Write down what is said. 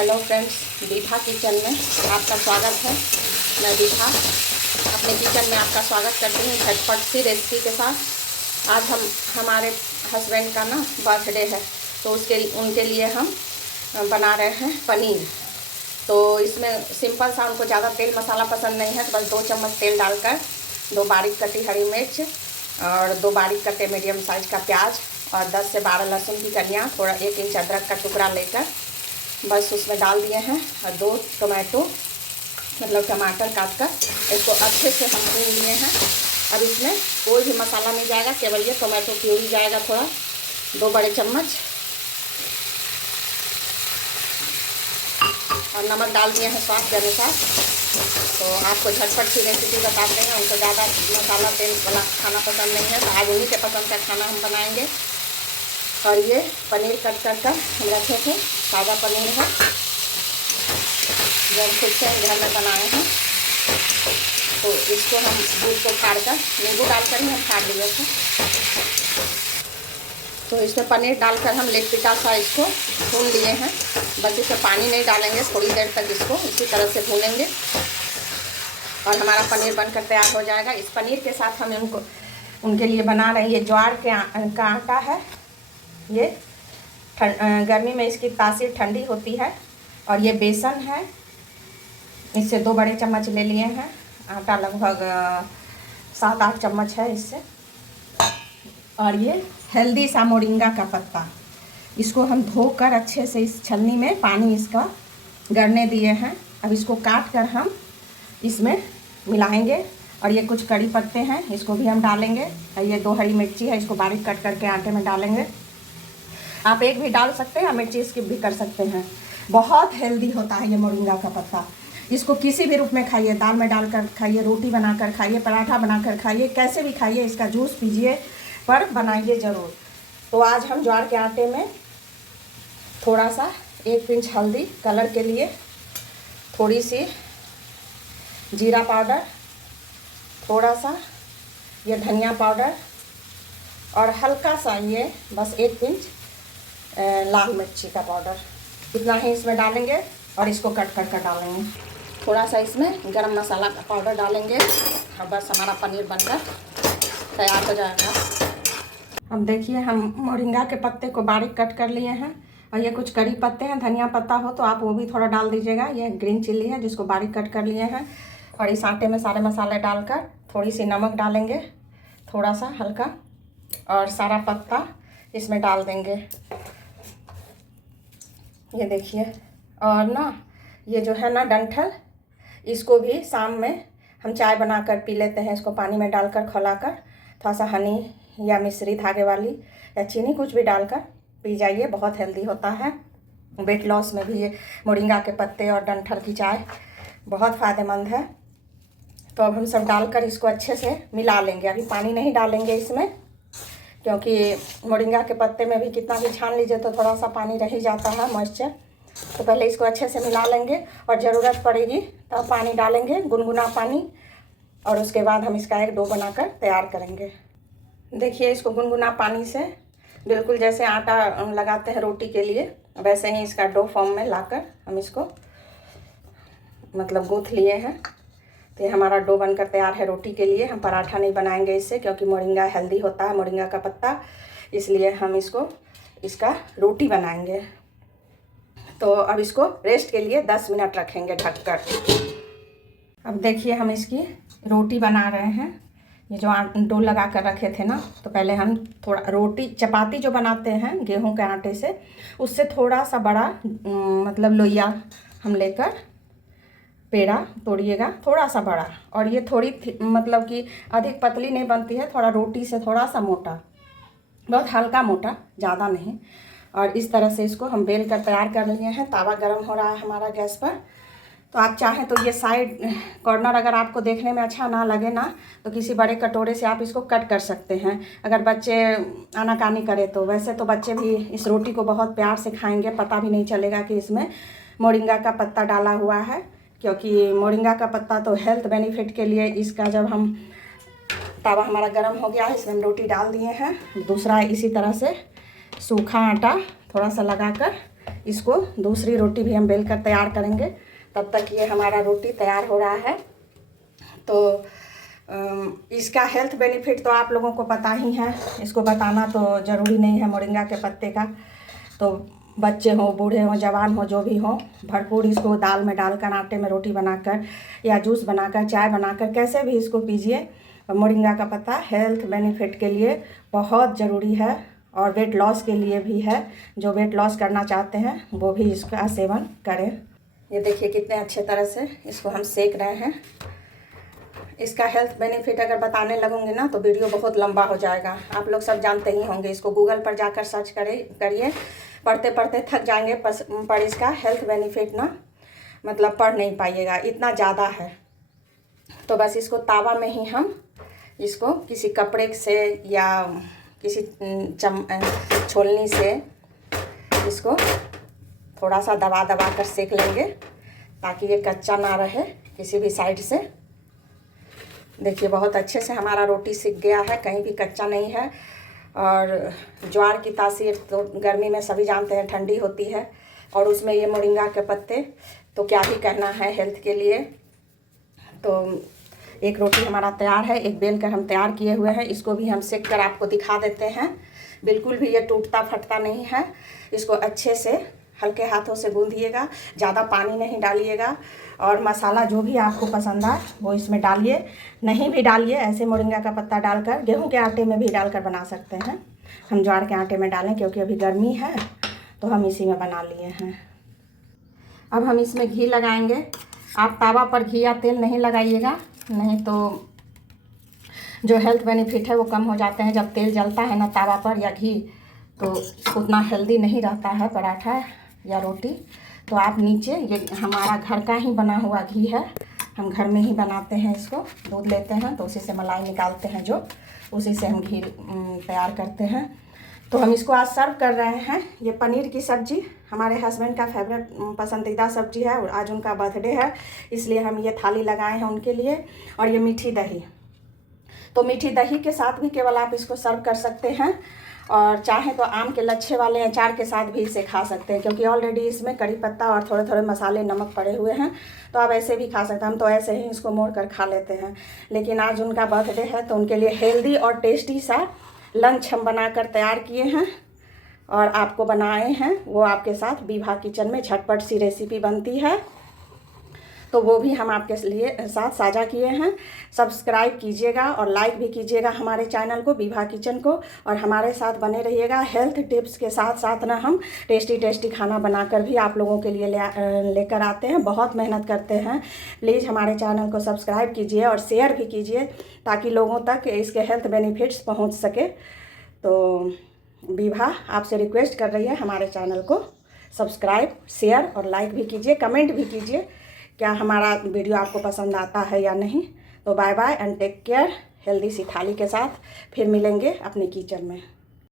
Hello friends, Deepa kitchen में आपका स्वागत है। मैं दीपा अपने किचन में आपका स्वागत करती हूँ झटपट सी रेसिपी के साथ। आज हमारे हस्बैंड का ना बर्थडे है, तो उनके लिए हम बना रहे हैं पनीर। तो इसमें सिंपल सा, उनको ज़्यादा तेल मसाला पसंद नहीं है, तो बस 2 चम्मच तेल डालकर 2 बारीक कटी हरी मिर्च और 2 बारीक कटे मीडियम साइज का प्याज और 10 से 12 लहसुन की कलियाँ, थोड़ा 1 इंच अदरक का टुकड़ा लेकर बस उसमें डाल दिए हैं और 2 टमाटो मतलब टमाटर काट कर इसको अच्छे से हम भून लिए हैं। अब इसमें कोई भी मसाला नहीं जाएगा, केवल ये टमाटो प्यूरी जाएगा थोड़ा, 2 बड़े चम्मच, और नमक डाल दिए हैं स्वाद के अनुसार। तो आपको झटपट सी रेसिपी बताते हैं, उनको ज़्यादा मसाला तेल वाला खाना पसंद नहीं है, तो आज उन्हीं के पसंद का खाना हम बनाएंगे। और ये पनीर कट कर हम रखे थे, ताज़ा पनीर है जो हम खुद से घर में बनाए हैं। तो इसको हम दूध को फाड़ कर, नींबू डालकर ही हम फाड़ लिए थे। तो इसमें पनीर डालकर हम लेग पिटा सा इसको भून लिए हैं। बस इसमें पानी नहीं डालेंगे, थोड़ी देर तक इसको इसी तरह से भूनेंगे और हमारा पनीर बनकर तैयार हो जाएगा। इस पनीर के साथ हम उनके लिए बना रहे हैं, ये ज्वार का आटा है। ये गर्मी में इसकी तासीर ठंडी होती है। और ये बेसन है, इससे 2 बड़े चम्मच ले लिए हैं। आटा लगभग 7-8 चम्मच है इससे। और ये हेल्दी सा मोरिंगा का पत्ता, इसको हम धोकर अच्छे से इस छलनी में पानी इसका गड़ने दिए हैं। अब इसको काट कर हम इसमें मिलाएंगे। और ये कुछ कड़ी पत्ते हैं, इसको भी हम डालेंगे। और ये 2 हरी मिर्ची है, इसको बारीक कट करके आटे में डालेंगे। आप एक भी डाल सकते हैं या मिर्ची स्किप भी कर सकते हैं। बहुत हेल्दी होता है ये मोरिंगा का पत्ता। इसको किसी भी रूप में खाइए, दाल में डालकर खाइए, रोटी बनाकर खाइए, पराठा बनाकर खाइए, कैसे भी खाइए, इसका जूस पीजिए, पर बनाइए ज़रूर। तो आज हम ज्वार के आटे में थोड़ा सा 1 पिंच हल्दी कलर के लिए, थोड़ी सी जीरा पाउडर, थोड़ा सा ये धनिया पाउडर और हल्का सा ये बस 1 पिंच लाल मिर्ची का पाउडर, इतना ही इसमें डालेंगे। और इसको कट कर डालेंगे। थोड़ा सा इसमें गरम मसाला का पाउडर डालेंगे और बस हमारा पनीर बनकर तैयार हो जाएगा। अब देखिए, हम मोरिंगा के पत्ते को बारीक कट कर लिए हैं। और ये कुछ कड़ी पत्ते हैं, धनिया पत्ता हो तो आप वो भी थोड़ा डाल दीजिएगा। ये ग्रीन चिल्ली है जिसको बारीक कट कर लिए हैं। और इस आटे में सारे मसाले डालकर थोड़ी सी नमक डालेंगे, थोड़ा सा हल्का, और सारा पत्ता इसमें डाल देंगे। ये देखिए। और ना ये जो है ना डंठल, इसको भी शाम में हम चाय बनाकर पी लेते हैं। इसको पानी में डालकर खौलाकर थोड़ा सा हनी या मिश्री धागे वाली या चीनी कुछ भी डालकर पी जाइए, बहुत हेल्दी होता है। वेट लॉस में भी ये मोरिंगा के पत्ते और डंठल की चाय बहुत फ़ायदेमंद है। तो अब हम सब डालकर इसको अच्छे से मिला लेंगे। अभी पानी नहीं डालेंगे इसमें, क्योंकि मोरिंगा के पत्ते में भी कितना भी छान लीजिए तो थोड़ा सा पानी रह ही जाता है, मॉइस्चर। तो पहले इसको अच्छे से मिला लेंगे और ज़रूरत पड़ेगी तब पानी डालेंगे, गुनगुना पानी। और उसके बाद हम इसका एक डो बनाकर तैयार करेंगे। देखिए, इसको गुनगुना पानी से बिल्कुल जैसे आटा लगाते हैं रोटी के लिए, वैसे ही इसका डो फॉर्म में लाकर हम इसको मतलब गूँथ लिए हैं। तो ये हमारा डो बनकर तैयार है रोटी के लिए। हम पराठा नहीं बनाएंगे इससे, क्योंकि मोरिंगा हेल्दी होता है, मोरिंगा का पत्ता, इसलिए हम इसका रोटी बनाएंगे। तो अब इसको रेस्ट के लिए 10 मिनट रखेंगे ढककर। अब देखिए, हम इसकी रोटी बना रहे हैं। ये जो डो लगा कर रखे थे ना, तो पहले हम थोड़ा रोटी चपाती जो बनाते हैं गेहूं के आटे से, उससे थोड़ा सा बड़ा मतलब लोइया हम लेकर, पेड़ा तोड़िएगा थोड़ा सा बड़ा। और ये थोड़ी मतलब कि अधिक पतली नहीं बनती है, थोड़ा रोटी से थोड़ा सा मोटा, बहुत हल्का मोटा, ज़्यादा नहीं। और इस तरह से इसको हम बेल कर तैयार कर लिए हैं। तावा गरम हो रहा है हमारा गैस पर। तो आप चाहें तो ये साइड कॉर्नर अगर आपको देखने में अच्छा ना लगे ना, तो किसी बड़े कटोरे से आप इसको कट कर सकते हैं, अगर बच्चे आनाकानी करे तो। वैसे तो बच्चे भी इस रोटी को बहुत प्यार से खाएंगे, पता भी नहीं चलेगा कि इसमें मोरिंगा का पत्ता डाला हुआ है, क्योंकि मोरिंगा का पत्ता तो हेल्थ बेनिफिट के लिए। इसका जब हम तावा हमारा गर्म हो गया है, इसमें हम रोटी डाल दिए हैं। दूसरा इसी तरह से सूखा आटा थोड़ा सा लगाकर इसको दूसरी रोटी भी हम बेल कर तैयार करेंगे। तब तक ये हमारा रोटी तैयार हो रहा है। तो इसका हेल्थ बेनिफिट तो आप लोगों को पता ही है, इसको बताना तो ज़रूरी नहीं है। मोरिंगा के पत्ते का तो बच्चे हों, बूढ़े हों, जवान हो, जो भी हो, भरपूर इसको दाल में डालकर, आटे में रोटी बनाकर या जूस बनाकर, चाय बनाकर, कैसे भी इसको पीजिए। मोरिंगा का पत्ता हेल्थ बेनिफिट के लिए बहुत ज़रूरी है और वेट लॉस के लिए भी है। जो वेट लॉस करना चाहते हैं वो भी इसका सेवन करें। ये देखिए कितने अच्छे तरह से इसको हम सेक रहे हैं। इसका हेल्थ बेनिफिट अगर बताने लगूंगी ना तो वीडियो बहुत लंबा हो जाएगा। आप लोग सब जानते ही होंगे, इसको गूगल पर जाकर सर्च करिए। पढ़ते पढ़ते थक जाएंगे, पर इसका हेल्थ बेनिफिट ना मतलब पढ़ नहीं पाइएगा, इतना ज़्यादा है। तो बस इसको तावा में ही हम इसको किसी कपड़े से या किसी छोलनी से इसको थोड़ा सा दबा कर सेक लेंगे ताकि ये कच्चा ना रहे किसी भी साइड से। देखिए बहुत अच्छे से हमारा रोटी सिक गया है, कहीं भी कच्चा नहीं है। और ज्वार की तासीर तो गर्मी में सभी जानते हैं ठंडी होती है, और उसमें ये मोरिंगा के पत्ते तो क्या ही कहना है हेल्थ के लिए। तो एक रोटी हमारा तैयार है, एक बेल कर हम तैयार किए हुए हैं। इसको भी हम सेक कर आपको दिखा देते हैं। बिल्कुल भी ये टूटता फटता नहीं है। इसको अच्छे से हल्के हाथों से गूंदिएगा, ज़्यादा पानी नहीं डालिएगा। और मसाला जो भी आपको पसंद आए वो इसमें डालिए, नहीं भी डालिए। ऐसे मोरिंगा का पत्ता डालकर गेहूं के आटे में भी डालकर बना सकते हैं। हम ज्वार के आटे में डालें क्योंकि अभी गर्मी है तो हम इसी में बना लिए हैं। अब हम इसमें घी लगाएंगे। आप तावा पर घी या तेल नहीं लगाइएगा, नहीं तो जो हेल्थ बेनिफिट है वो कम हो जाते हैं। जब तेल जलता है ना तावा पर या घी, तो उतना हेल्दी नहीं रहता है पराठा या रोटी। तो आप नीचे, ये हमारा घर का ही बना हुआ घी है, हम घर में ही बनाते हैं। इसको दूध लेते हैं तो उसी से मलाई निकालते हैं, जो उसी से हम घी तैयार करते हैं। तो हम इसको आज सर्व कर रहे हैं। ये पनीर की सब्ज़ी हमारे हस्बैंड का फेवरेट पसंदीदा सब्ज़ी है, आज उनका बर्थडे है इसलिए हम ये थाली लगाए हैं उनके लिए। और ये मीठी दही, तो मीठी दही के साथ भी केवल आप इसको सर्व कर सकते हैं, और चाहे तो आम के लच्छे वाले अचार के साथ भी इसे खा सकते हैं, क्योंकि ऑलरेडी इसमें कड़ी पत्ता और थोड़े थोड़े मसाले नमक पड़े हुए हैं। तो आप ऐसे भी खा सकते हैं। हम तो ऐसे ही इसको मोड़ कर खा लेते हैं, लेकिन आज उनका बर्थडे है तो उनके लिए हेल्दी और टेस्टी सा लंच हम बनाकर तैयार किए हैं और आपको बनाए हैं। वो आपके साथ विभा किचन में झटपट सी रेसिपी बनती है, तो वो भी हम आपके लिए साथ साझा किए हैं। सब्सक्राइब कीजिएगा और लाइक भी कीजिएगा हमारे चैनल को, विभा किचन को, और हमारे साथ बने रहिएगा। हेल्थ टिप्स के साथ साथ ना हम टेस्टी खाना बनाकर भी आप लोगों के लिए लेकर आते हैं। बहुत मेहनत करते हैं। प्लीज़ हमारे चैनल को सब्सक्राइब कीजिए और शेयर भी कीजिए ताकि लोगों तक इसके हेल्थ बेनिफिट्स पहुँच सके। तो विभा आपसे रिक्वेस्ट कर रही है हमारे चैनल को सब्सक्राइब, शेयर और लाइक भी कीजिए, कमेंट भी कीजिए क्या हमारा वीडियो आपको पसंद आता है या नहीं। तो bye bye and take care. Healthy सी थाली के साथ फिर मिलेंगे अपने किचन में।